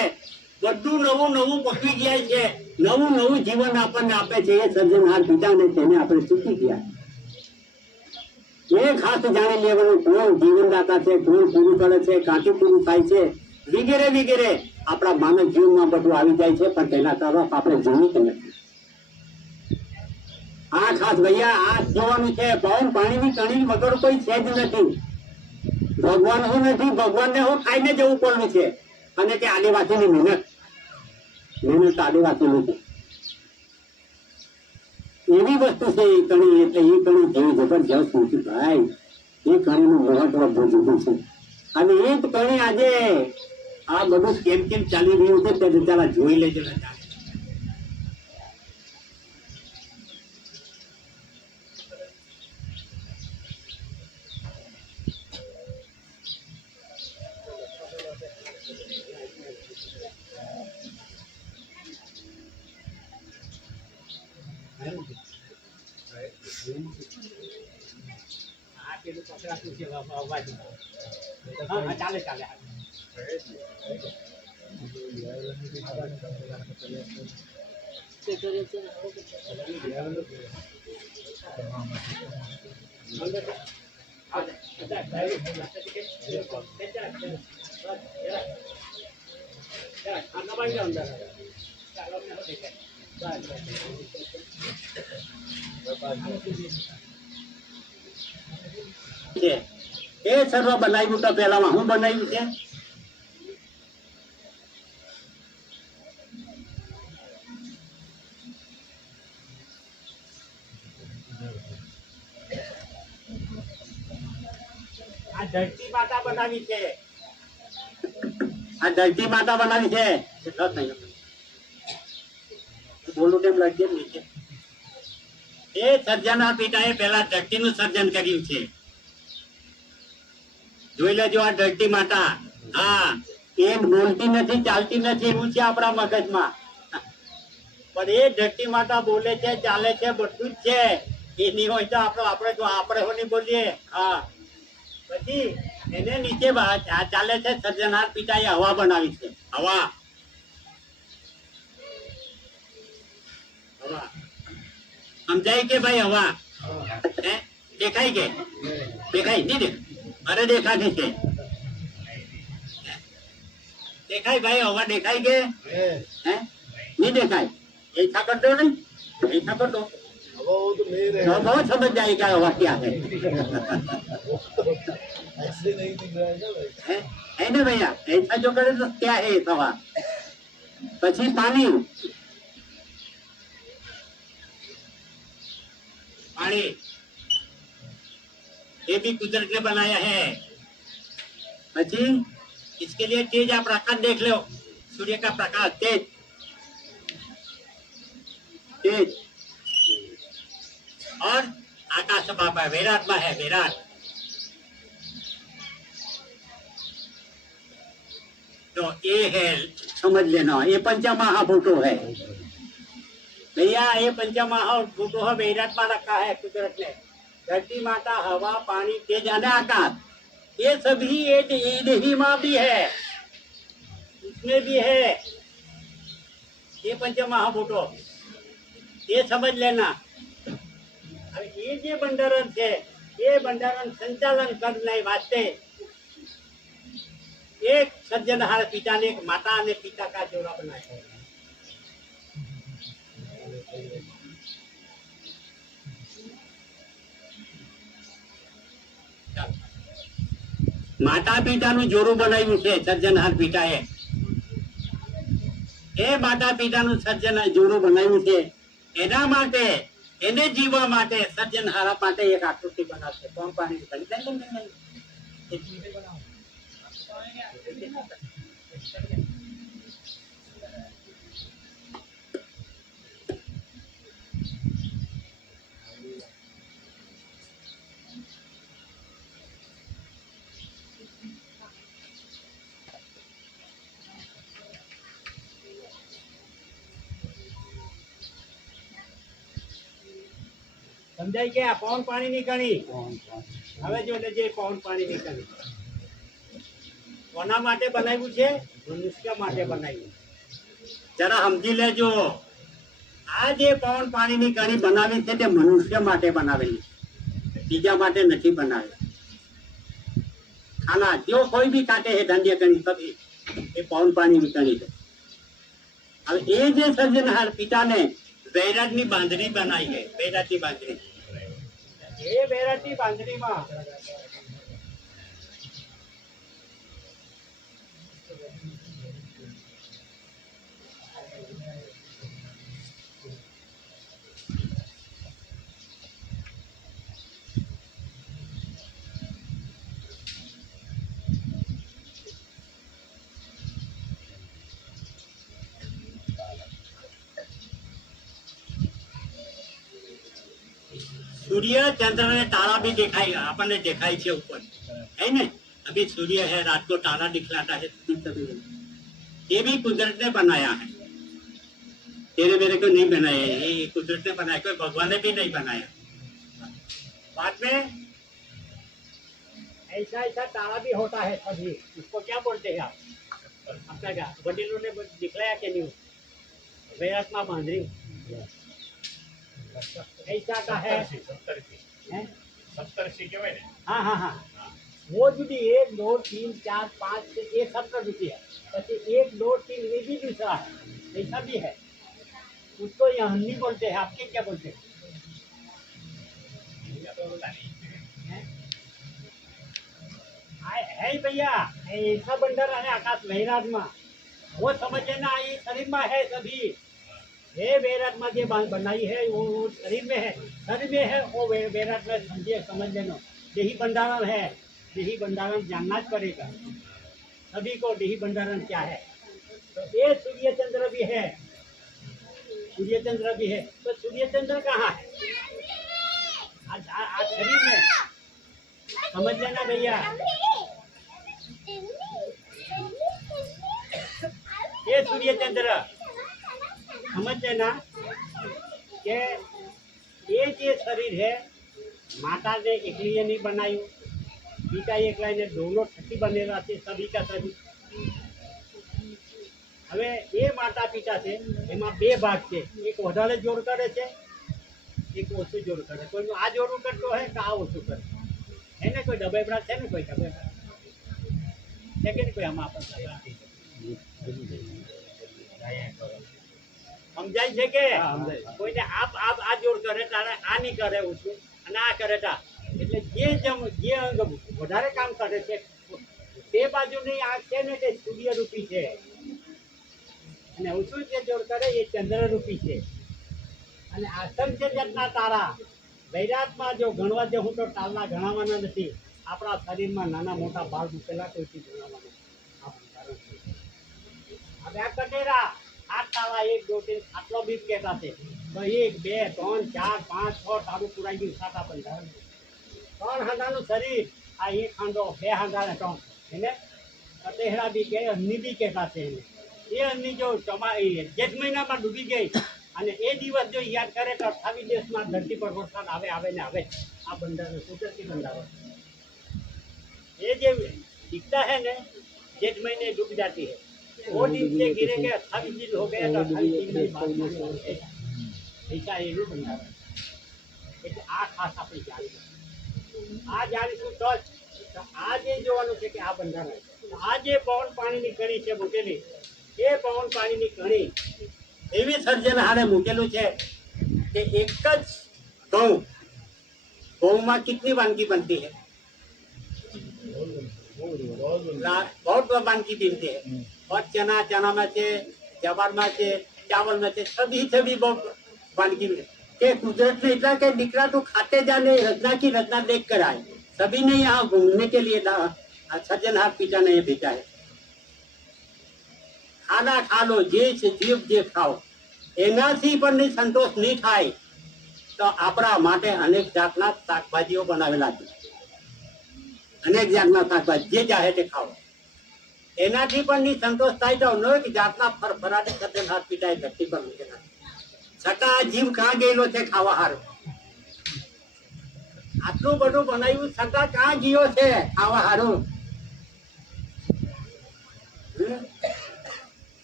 બધું નવું નવું પકવી જાય છે, નવું નવું જીવન આપણને આપે છે. એ સર્જનહાર પિતાને તેને આપણે ચૂકી ગયા. એ ખાસ જાણી લેવાનું કોણ જીવનદાતા છે, કોણ પૂરું કરે છે, કાંથી પૂરું થાય છે, વગેરે વગેરે આપણા માનવ જીવનમાં બધું આવી જાય છે. પણ તેના તરફ આપણે જીવિત નથી. આ ખાસ ભૈયા આ જોવાનું છે. પવન પાણીની કણી વગર કોઈ છે જ નથી. ભગવાન હું નથી, ભગવાનને હું ખાઈને જવું પડવું છે. અને તે આદિવાસીની મહેનત આદિવાસીની છે. એવી વસ્તુ છે એ કણી. એટલે એ કણી જેવી જબરજસ્ત નથી ભાઈ. એ કણીનું મહત્વ બહુ જુદું છે. અને એ જ કણી આજે આ બધું કેમ કેમ ચાલી રહ્યું છે તે જરા જોઈ લેજો ને. ચાલે ચાલે એ સર્વ બનાવ્યું તો પેલામાં હું બનાવ્યું છે. આ ધરતી માતા બનાવી છે. આ ધરતી માતા બનાવી છે રસ નહીં. બોલું તેમ લખજે ને નીચે. એ સર્જનહાર પિતાએ પહેલા ધરતીનું સર્જન કર્યું છે. જોઈ લેજો આ ધરતી માતા. હા, એ બોલતી નથી, ચાલતી નથી એવું છે આપણા મગજમાં, પણ એ ધરતી માતા બોલે છે, ચાલે છે, બધું જ છે. એ નહીં હોય તો આપણે નહીં બોલીએ. હા, પછી એને નીચે ચાલે છે. સર્જનહાર પિતાએ હવા બનાવી છે. હવા સમજાય કે ભાઈ? હવા દેખાય કે દેખાય નહીં? દેખાય? અરે દેખાતી છે. દેખાય ભાઈ? હવા દેખાય કે नहीं देखा है? ऐसा कर दो नहीं, ऐसा कर दो अब वो तो नहीं तो रहेगा, बहुत समझ जाएगा हवा क्या है. ऐसे नहीं दिख रहा है ना भाई. है ना भैया? ऐसा जो करे तो क्या है हवा. પછી પાણી. पानी ये भी कुदरत ने बनाया है. પછી इसके लिए तेज आप प्रकाश देख लो, सूर्य का प्रकाश तेज तेज. और आकाश बाबा विराट में है, विराट. तो ये है, समझ लेना, ये पंचमहाभूतो है भैया. ये पंचमहाभूतो है, विराट में रखा है कुदरत ने. धरती माता, हवा, पानी, तेज और आकाश, ये सभी ही माँ भी है, इसमें भी है. ये पंचमहाभूतो, ये समझ लेना. अब ये जो બંધારણ છે, ये બંધારણ संचालन करने वास्ते एक सज्जनहार पिता ने एक माता ने पिता का जोड़ा बनाया है. માતા પિતાનું જોડું બનાવ્યું છે સર્જનહાર પિતાએ. એ માતા પિતાનું જોડું બનાવ્યું છે. એના માટે, એને જીવવા માટે સર્જનહાર માટે એક આકૃતિ બનાવશે. કોણ પાણી સમજાય કે? આ પવન પાણીની કણી. હવે જો લેજે પવન પાણીની કણી. કોના માટે બનાવ્યું છે? મનુષ્ય માટે બનાવ્યું. જરા સમજી લેજો. આ જે પવન પાણીની કણી બનાવી છે તે મનુષ્ય માટે બનાવેલી છે, બીજા માટે નથી બનાવેલી. खाना जो कोई भी काटे है धन्य कणी सभी ये पवन पानी की कणी है. अब ये जो सर्जनहार पिता ने बैराट ની બાંધણી બનાવી है, बैराट ની बांधनी. ये बैराट ની बांधनी में सूर्य चंद्र ने तारा भी दिखाई, अपन ने दिखाई है ऊपर, है ना? अभी सूर्य है, रात को तारा दिखलाता है. ये भी कुदरत ने बनाया है, तेरे मेरे को नहीं बनाया. ये कुदरत ने बनाया, कोई भगवान ने भी नहीं बनाया. बाद में ऐसा ऐसा तारा भी होता है सभी. उसको क्या बोलते हैं आप? आपका क्या वडीलों ने दिखलाया कि नहीं? बैराट में बांधरी ऐसा का है. हाँ हाँ हाँ, वो जुड़ी 1 2 3 4 5 6 ये 70 रुपये. પછી 1 2 3 ये भी दूसरा है, ऐसा भी है. उसको यहाँ नहीं बोलते हैं, आपके क्या बोलते हैं? है भैया, ऐसा बंदर है आकाश वैराट में, वो समझ लेना. ये शरीर में है सभी. ये बैराट में जो बनाई है वो शरीर में है, शरीर में है वो बैराट में समझिए, समझ लेना. यही बंधारण है, यही बंधारण जानना ज पड़ेगा. सभी को डीही भंडारण क्या है, तो ये सूर्य चंद्र भी है, सूर्य चंद्र भी है। तो सूर्य चंद्र कहाँ है? आज शरीर में, समझ लेना भैया। ये सूर्य चंद्र समझ लेना कि ये जे शरीर है माता ने एकलीए नहीं बनायु, पिता एकला ने दोनों थकी बनेला છે सभी का सभी। હવે એ માતા પિતા છે એમાં બે ભાગ છે, એક વધારે જોર કરે છે, એક ઓછું જોર કરે। કોઈનું આ જોરું કરતો હોય કે આ ઓછું કરે, એને કોઈ ડબેબડા છે ને, કોઈ ડબેબડા છે કે નહીં કોઈ આમાં આપણે સમજાય છે કે કોઈને આ જોર કરે તારે આ નહીં કરે ઓછું અને આ કરે તા, એટલે જે અંગ વધારે કામ કરે છે તે બાજુની આંખ છે ને તે સૂર્ય રૂપી છે, અને ઓછું જે જોર કરે એ ચંદ્ર રૂપી છે। અને અસંખ્ય જાતના તારા વૈરાગમાં જો ગણવા જે હું તો તાલના ગણાવવાના નથી, આપણા શરીરમાં નાના મોટા ભાગ મૂકેલા કોઈથી ગણાવવાના આ બંધારણ છે। હવે આ કટેરા 8 તાળા 1 2 3 આટલો બીજ કહેતા છે, તો 1 2 3 4 5 6 તારું પુરાઈ ગયું, 7 આ બંધારણ। 3 હાંડાનું શરીર, આ 1 હાંડો 2 હાંડા 3 એને કટેરા બી કહે, અગ્નિ બી કહેતા છે એને। એ અગ્નિ જો જેઠ મહિનામાં ડૂબી ગઈ અને એ દિવસ જો યાદ કરે તો 28 દિવસમાં ધરતી પર વરસાદ આવે ને આવે। આ બંધારણ કુદરતી બંધારણ, ये जो दिखता है ना जेठ महीने डूब जाती है, वो दिन से गिरे के 28 दिन हो गया तो 28 दिन में बात ऐसा ये नहीं बना એટલે આ ખાસ આપણી જાણી, આ જાણીશું તો આ જે જોવાનું છે કે આ બંધારણ, આ જે પવન પાણીની કણી છે મૂકેલી, એ પવન પાણીની કણી એવી સર્જનહારે મૂકેલું છે કે એક જ ઘઉંમાં કેટલી વાનગી બનતી है, बहुत वानगी बनती है। और चना में से, जवार में से, चावल में से, सभी बहुत वानगी के कुदरत ने इतना के निकला तो खाते जाने रचना की रचना देख कर आए, सभी ने यहाँ घूमने के लिए सज्जनहार पिता ने भेजा है। खाना खा लो, जीव जे खाओ, एनाथी पर नहीं संतोष नहीं थाय तो आपरा माटे अनेक जातना शाकभाजीओ बनावेला छे, अनेक जातना शाकभाजी जे चाहे ते खाओ, एनाथी पर नहीं संतोष थाय तो अनेक जातना फरफराटी सज्जनहार पिताए धरती पर मूकेला छटा जीव कहाँ गયેલો છે ખાવા હારું, આટલું બધું બનાવ્યું છતાં કहाँ ગયો છે ખાવા હારું?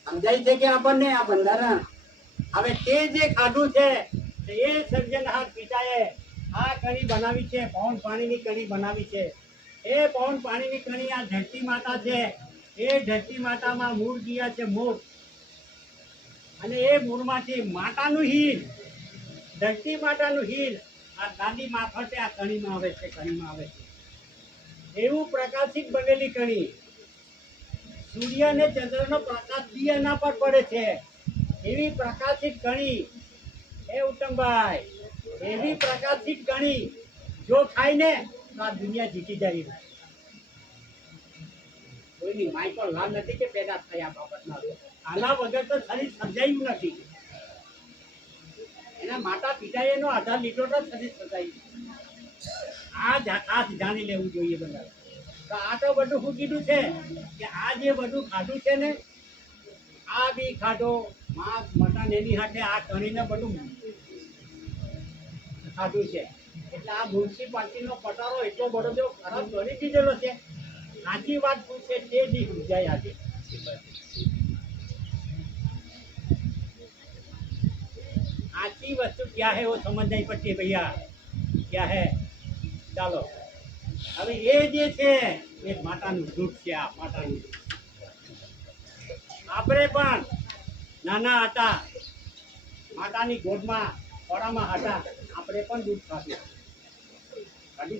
સમજાય છે કે આપણને આ બંધારણ? હવે તે જે ખાધું છે એ સર્જનહાર પિતાએ આ કણી બનાવી છે, પવન પાણીની કણી બનાવી છે। એ પવન પાણીની કણી આ ધરતી માતા છે, એ ધરતી માતામાં મૂળ ગયા છે મૂળ, અને એ મૂળમાંથી માતાનું હીર, ધરતી માતાનું હીર આ દાદી મારફતે આ કણીમાં આવે છે, કણીમાં આવે છે। એવું પ્રકાશિત બનેલી કણી, સૂર્ય અને ચંદ્રનો પ્રકાશ બી એના પર પડે છે, એવી પ્રકાશિત કણી એ ઉત્તમભાઈ, એવી પ્રકાશિત કણી જો ખાય ને તો આ દુનિયા જીતી જાય। કોઈની માય પર લાલ નથી કે પેદા થયા બાબતના, આના વગર તો શરીર સર્જાયું નથી, એના માતા પિતાએ એનો આધાર લીધો તો શરીર સર્જાયું। આ જાણી લેવું જોઈએ બધા। તો આ તો બધું શું કીધું છે કે આ જે બધું ખાધું છે ને, આ બી ખાધો માંસ મટન એની સાથે આ કણીને બધું ખાધું છે, એટલે આ મ્યુનિસિપાલિટીનો પટારો એટલો બધો જો ખરાબ કરી દીધેલો છે। સાચી વાત શું છે તે દી સમજાય આજે। साची वस्तु क्या है वो समझ नहीं पड़ती भैया, क्या है? ચાલો હવે એ જે છે એ માતાનું દૂધ છે, આ માતાનું દૂધ। આપણે પણ નાના હતા, માતાની ગોદમાં ખોળામાં હતા, આપણે પણ દૂધ ખાધું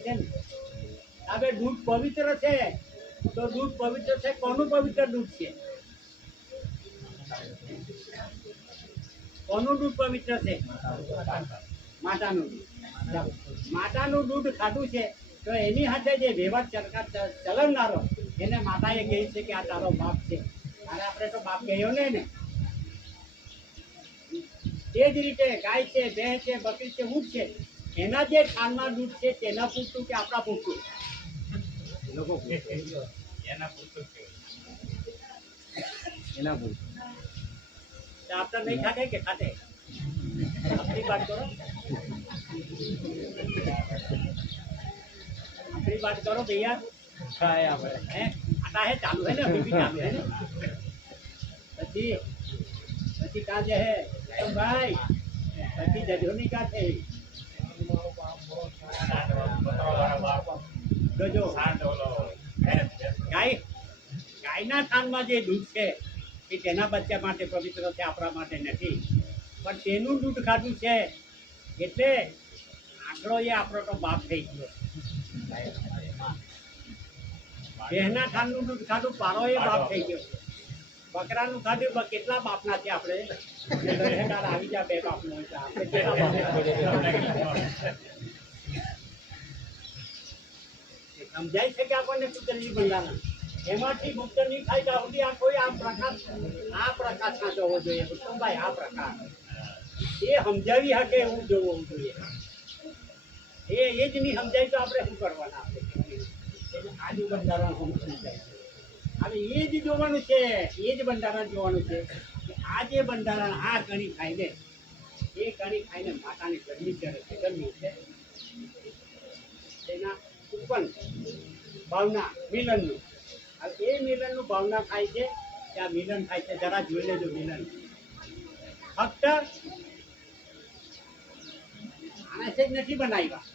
છે ને। હવે દૂધ પવિત્ર છે તો દૂધ પવિત્ર છે, કોનું પવિત્ર દૂધ છે? કોનું દૂધ પવિત્ર છે? માતાનું દૂધ। માતાનું દૂધ ખાધું છે તો એની સાથે જે વ્યવહાર ચલવનારો એને માતાએ કહી છે કે આ તારો બાપ છે. અને આપણે તો બાપ ગયો નહીં ને. તે જ રીતે ગાય છે, ભેંસ છે, બકરી છે, ઊંટ છે, એના જે ખાનમાં દૂધ છે તેના પૂરતું કે આપણા પૂરતું? લોકો કહે છે, એના પૂરતું છે. એના પૂરતું. તો આપણે નહીં ખાતે કે ખાતે? આપણી વાત કરો, આપણી बात करो भैया. खाए આપણે હે આટા હે ચાલુ હે ને અભી भी ચાલુ હે ને. પછી કાં જે હે તો ભાઈ પછી જજોની કાં છે જોજો ગાયના થાનમાં જે દૂધ છે એ તેના બચ્ચા માટે પવિત્ર છે, આપણા માટે નથી. પણ તેનું દૂધ ખાધું છે એટલે આંકડો એ આપણો તો બાપ થઈ ગયો. બહેના ખાનનું દૂધ ખાધું પારો એ બાપ થઈ ગયો. બકરાનું ખાધું કેટલા બાપના છે આપણે? આવી જા બે બાપનો આપણે કેટલા બાપ સમજાય છે કે આપણને કુદરતી બંધારણ એમાંથી મુક્ત નહીં થાય ત્યાં સુધી આ કોઈ આ પ્રકાશ ના જોવો જોઈએ. ઉત્તમભાઈ આ પ્રકાશ એ સમજાવી શકે એવું જોવું જોઈએ. એ જ નહીં સમજાય તો આપણે શું કરવાના? આપણે આજુ બંધારણ સમજાય હવે એ જ જોવાનું છે, એ જ બંધારણ જોવાનું છે કે આ જે બંધારણ આ કણી ખાઈને એ કણી ખાઈને માતાની ગરમી કરે છે, ગરમી છે તેના ઉત્પન્ન ભાવના મિલનનું. હવે એ મિલનનું ભાવના થાય છે ત્યાં મિલન થાય છે. જરા જોઈ લેજો મિલન. ફક્ત માણસે જ નથી બનાવ્યા,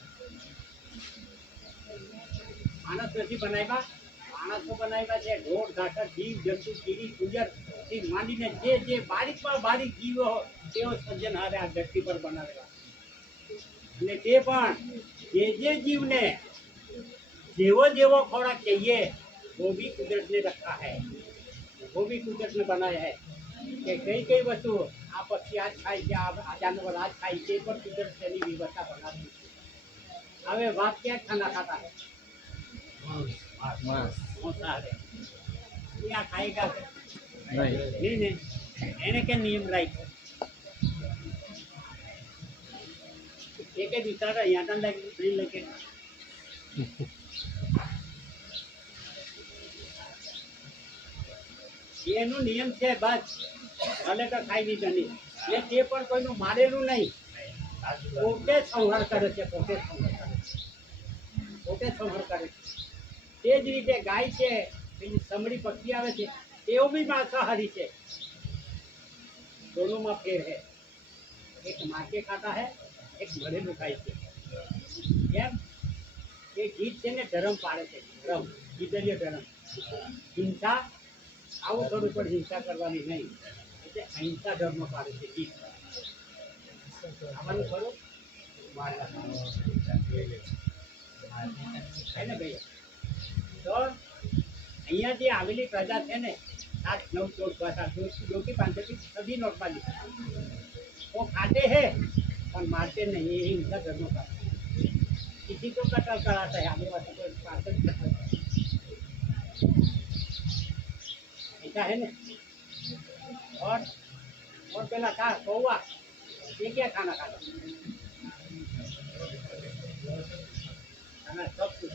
માણસ નથી બનાવ્યા, માણસો બનાવ્યા છે. ઢોર ઢાકર જીવ જંતુ કીડી કુંજર થી માંડીને જે બારીકમાં બારીક જીવો તેઓ સર્જન હારે આ ધરતી પર બનાવેલા. અને તે પણ જે જીવને જેવો જેવો ખોરાક चाहिए वो भी कुदरत ने रखा है, वो भी कुदरत ने बनाया है. કે કઈ કઈ વસ્તુ આ પક્ષી આજ ખાય છે, આ જાનવર આજ ખાય છે, પણ કુદરત તેની વ્યવસ્થા બનાવી. હવે વાત ક્યાં ખાના ખાતા है क्या खाएगा नहीं नहीं એને કે નિયમ રાખ્યો એક જ વિચાર અહીંયા લાગી લગે એનો નિયમ છે બસ ભલે તો ખાઈ દીધો નહીં ને તે પણ કોઈનું મારેલું નહીં. પોતે સંહાર કરે છે, પોતે સંહાર કરે છે. તે જ રીતે ગાય છે, પેલી સમડી પક્ષી આવે છે તેઓ બી માંસાહારી છે. दोनों में फेर है, एक मार के खाता है, एक मरेલું ખાય છે. કેમ એ ગીત છે ને ધર્મ પાડે છે, ધર્મ ગીતલીય ધર્મ. હિંસા આવું થોડું પણ હિંસા કરવાની નહીં એટલે અહિંસા ધર્મ પાડે છે ગીત. આવવાનું ખરું છે ને ભાઈ. તો અહીંયા જે આવેલી પ્રજા છે ને 8, 9, 14 भाषा जो कि 5 सभी नॉर्मली वो खाते हैं और मारते नहीं. ये हिंसा धर्म का किसी को कत्ल कराता है आदिवासी को ऐसा है ना. और पहला था कौवा, ये क्या खाना खाता खाना सब कुछ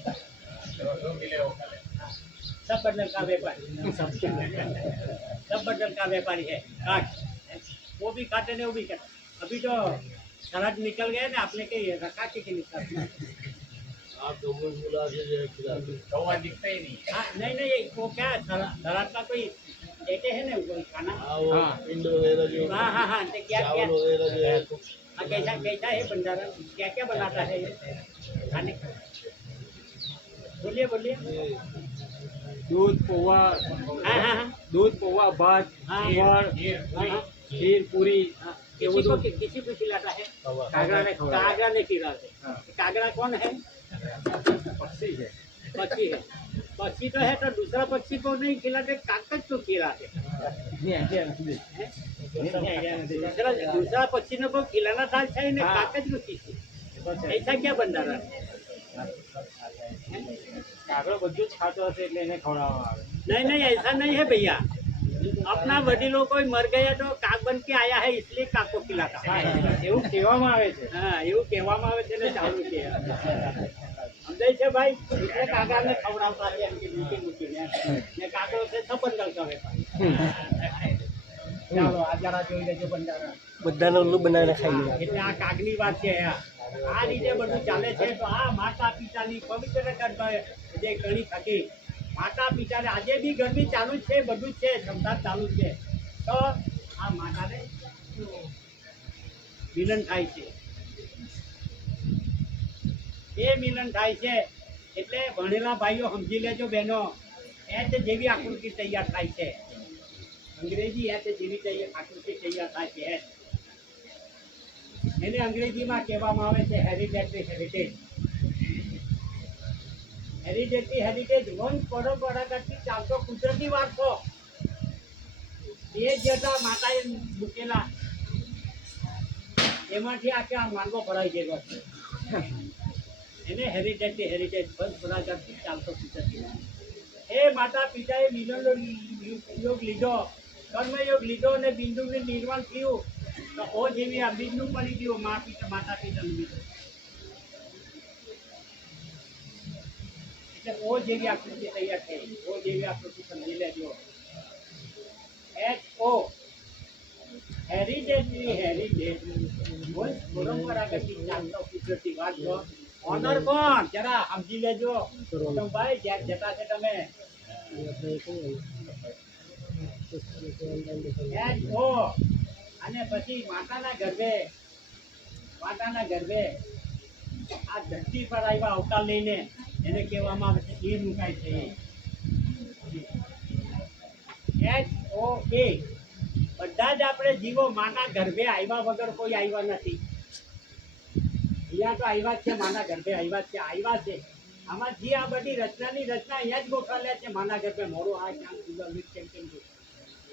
सब बंडल का व्यापारी, सब बंडल का व्यापारी है. काट वो भी काटे नहीं, वो भी काटे. अभी तो सलाद निकल गया ना, आपने कहीं रखा के निकल आप तो मुझे बुला के जो है खिलाते कौवा दिखता ही नहीं. हाँ नहीं वो क्या सलाद का कोई देते हैं ना कोई खाना. हाँ पिंड वगैरह जो हाँ तो क्या क्या चावल वगैरह जो है हाँ कैसा कैसा है भंडारण, क्या क्या बनाता है ये खाने का? बोलिए बोलिए. दूध पोहा, हाँ हाँ हाँ दूध पोहा, भात, हाँ, खीर, खीर पूरी. किसी को खिलाता है? कागड़ा ने खवड़ाता है. कागड़ा ने खिलाते. कागड़ा कौन है? पक्षी है. पक्षी है. पक्षी तो है तो दूसरा पक्षी को नहीं खिलाते, कागज को खिलाते. दूसरा पक्षी को खिलाना था अच्छा है ना, कागज को खींचे. ऐसा क्या बंधारा है? કાગડો બધું જ ખાતો હશે એટલે એને ખવડાવવામાં આવે. नहीं नहीं ऐसा नहीं है भैया, अपना वडीलों को मर गया तो काग बन के आया है इसलिए काग को खिलाता હા, है। એવું કહેવામાં આવે છે. હા એવું કહેવામાં આવે છે ને ચાલુ છે સમજાય છે ભાઈ, એટલે કાગાને ખવડાવતા છે એમ કે મૂકી મૂકીને ને કાગડો છે સંબંધ કરે ચાલો આ જરા જોઈ લેજો બંધારણ બધાને ઉલ્લુ બનાવીને ખાઈ ગયા. એટલે આ કાગની વાત છે આ રીતે બધું ચાલે છે તો આ માતા પિતાની પવિત્ર જે ગણી થકી માતા પિતાને આજે બી ગરમી ચાલુ જ છે, બધું જ છે, ક્ષમતા ચાલુ જ છે, તો આ માતાને મિલન થાય છે, એ મિલન થાય છે એટલે ભણેલા ભાઈઓ સમજી લેજો બહેનો, એચ જેવી આકૃતિ તૈયાર થાય છે, અંગ્રેજી એચ જેવી આકૃતિ તૈયાર થાય છે એચ. એને અંગ્રેજીમાં કહેવામાં આવે છે હેરિટેટરી હેરિટેજ. હેરિટેટરી હેરિટેજ વંશ પરંપરાગતથી ચાલતો કુદરતી વારસો, એ જેટલા માતાએ મૂકેલા એમાંથી આખે આ માંગો ભરાઈ ગયેલો છે. એને હેરિટેટરી હેરિટેજ વંશ પરંપરાગતથી ચાલતો કુદરતી વારસો. એ માતા પિતાએ મિલનનો યોગ લીધો, કર્મયોગ લીધો અને બિંદુનું નિર્માણ થયું તો ઓ જેવી આ બીજનું પડી ગયું માતા પિતાનું બીજું, એટલે ઓ જેવી આકૃતિ તૈયાર થઈ, ઓ જેવી આકૃતિ સમજી લેજો. HO હેરિટેટરી હેરિટેજ વંશ પરંપરાગતથી ચાલતો કુદરતી વારસો. ઓનર કોણ જરા સમજી લેજો તો ભાઈ જ્યાં જતા છે તમે. HO અને પછી માતાના ગર્ભે આ ધરતી પર આવ્યા અવતાર લઈને એને કહેવામાં આવે છે એ મુકાય છે. HOA બધા જ આપણે જીવો માના ગર્ભે આવ્યા વગર કોઈ આવ્યા નથી. અહીંયા તો આવ્યા જ છે, માના ગર્ભે આવ્યા છે. આમાં જે આ બધી રચનાની રચના અહીંયા જ ગોઠવાયેલા છે માના ગર્ભે. મોરું આ ચાંદ સુંદર કેમ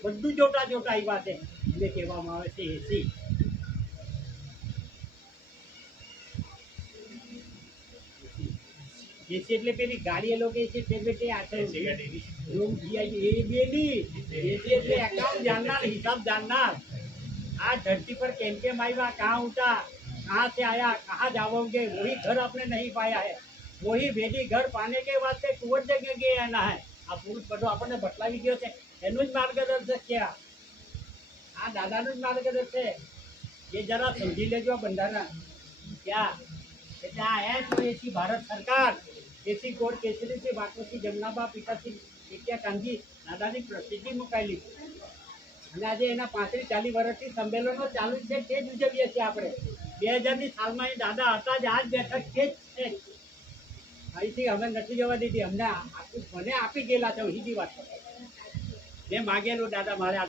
બધું જોતા આવ્યા છે એને કહેવામાં આવે છે એસી. એસી એટલે પેલી ગાડી એ લોકો છે તે બેટે રૂમ એ બેની એસી એટલે એકાઉન્ટ જાણનાર, હિસાબ જાણનાર. આ ધરતી पर કેમ આવ્યા, कहाँ उठा, कहाँ से आया, कहाँ जाओगे, वही घर आपने नहीं पाया है, वही भेदी घर पाने के वास्ते कुंवर जगह गए आना है. આ પુરુષ બધો આપણને બતલાવી ગયો છે, એનું જ માર્ગદર્શક છે આ દાદાનું જ માર્ગદર્શક છે. એ જરા સમજી લેજો બંધારણ ક્યાં. એટલે આ HOAC ભારત સરકાર એસી કોડ કેસરીથી વાકોથી જમનાબા પિતાશ્રી વિદ્યા કાંજી દાદાની પ્રસિદ્ધિ મુકાયેલી અને આજે એના 35-40 વર્ષથી સંમેલનો ચાલુ છે તે જ ઉજવીએ છીએ આપણે. 2000ની સાલમાં એ દાદા હતા જ આ જ બેઠક તે જ છે. અહીંથી અમે નથી જવા દીધી, અમને મને આપી ગયેલા છે. અહીંથી વાત મેં માગેલું દાદા મારે